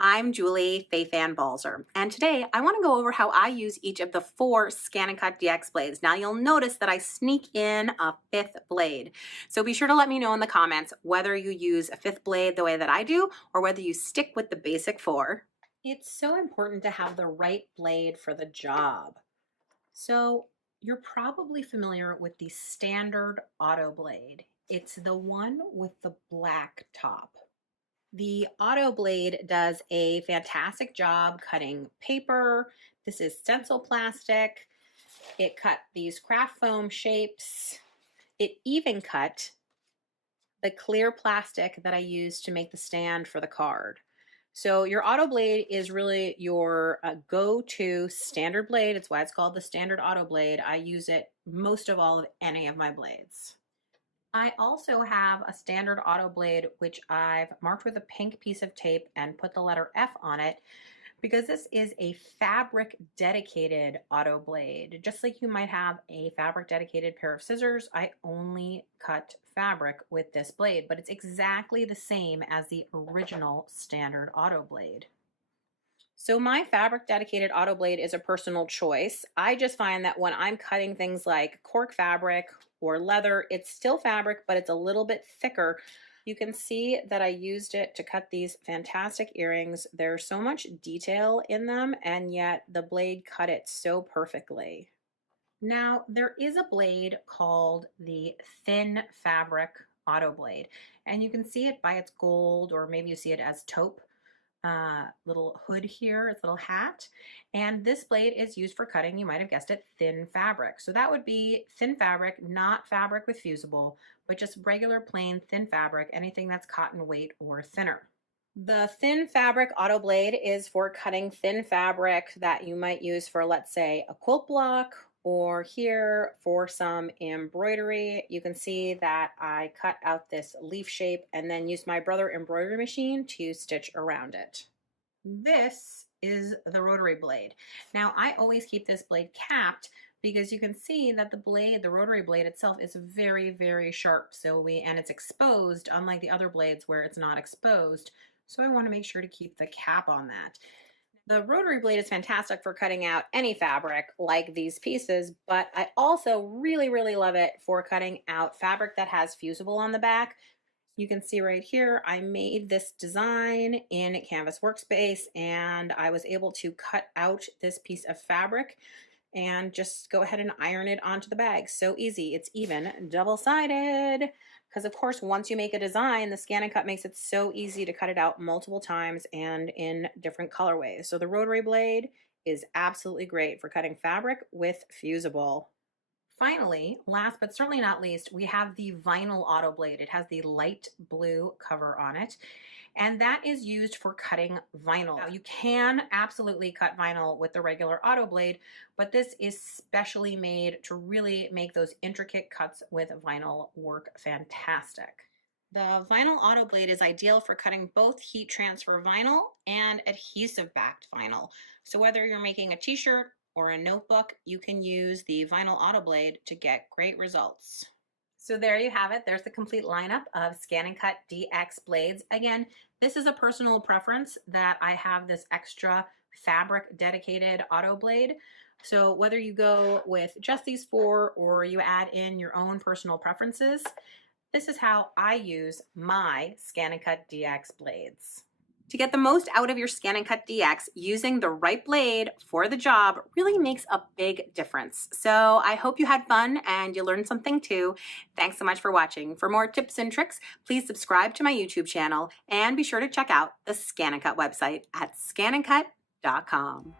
I'm Julie Faithan Balzer, and today I want to go over how I use each of the 4 ScanNCut DX blades. Now you'll notice that I sneak in a 5th blade, so be sure to let me know in the comments whether you use a 5th blade the way that I do or whether you stick with the basic 4. It's so important to have the right blade for the job. So you're probably familiar with the standard auto blade. It's the one with the black top. The auto blade does a fantastic job cutting paper. This is stencil plastic. It cut these craft foam shapes. It even cut the clear plastic that I used to make the stand for the card. So your auto blade is really your go-to standard blade. It's why it's called the standard auto blade. I use it most of all of any of my blades. I also have a standard auto blade, which I've marked with a pink piece of tape and put the letter F on it because this is a fabric dedicated auto blade. Just like you might have a fabric dedicated pair of scissors, I only cut fabric with this blade, but it's exactly the same as the original standard auto blade. So my fabric dedicated auto blade is a personal choice. I just find that when I'm cutting things like cork fabric or leather, it's still fabric, but it's a little bit thicker. You can see that I used it to cut these fantastic earrings. There's so much detail in them, and yet the blade cut it so perfectly. Now, there is a blade called the thin fabric auto blade, and you can see it by its gold, or maybe you see it as taupe. Little hood here, its little hat, and this blade is used for cutting, you might have guessed it, thin fabric. So that would be thin fabric, not fabric with fusible, but just regular plain thin fabric, anything that's cotton weight or thinner. The thin fabric auto blade is for cutting thin fabric that you might use for, let's say, a quilt block, or here for some embroidery. You can see that I cut out this leaf shape and then used my Brother embroidery machine to stitch around it. This is the rotary blade. Now I always keep this blade capped because you can see that the rotary blade itself is very, very sharp. And it's exposed, unlike the other blades where it's not exposed. So I want to make sure to keep the cap on that. The rotary blade is fantastic for cutting out any fabric like these pieces, but I also really, really love it for cutting out fabric that has fusible on the back. You can see right here, I made this design in Canvas Workspace, and I was able to cut out this piece of fabric and just go ahead and iron it onto the bag. So easy. It's even double-sided. Because of course, once you make a design, the ScanNCut makes it so easy to cut it out multiple times and in different colorways. So the rotary blade is absolutely great for cutting fabric with fusible. Finally, last but certainly not least, we have the vinyl auto blade. It has the light blue cover on it, and that is used for cutting vinyl. Now, you can absolutely cut vinyl with the regular auto blade, but this is specially made to really make those intricate cuts with vinyl work fantastic. The vinyl auto blade is ideal for cutting both heat transfer vinyl and adhesive backed vinyl. So whether you're making a t-shirt or a notebook, you can use the vinyl auto blade to get great results. So there you have it. There's the complete lineup of ScanNCut DX blades. Again, this is a personal preference that I have this extra fabric dedicated auto blade. So whether you go with just these 4 or you add in your own personal preferences, this is how I use my ScanNCut DX blades. To get the most out of your ScanNCut DX, using the right blade for the job really makes a big difference. So I hope you had fun and you learned something too. Thanks so much for watching. For more tips and tricks, please subscribe to my YouTube channel and be sure to check out the ScanNCut website at scanncut.com.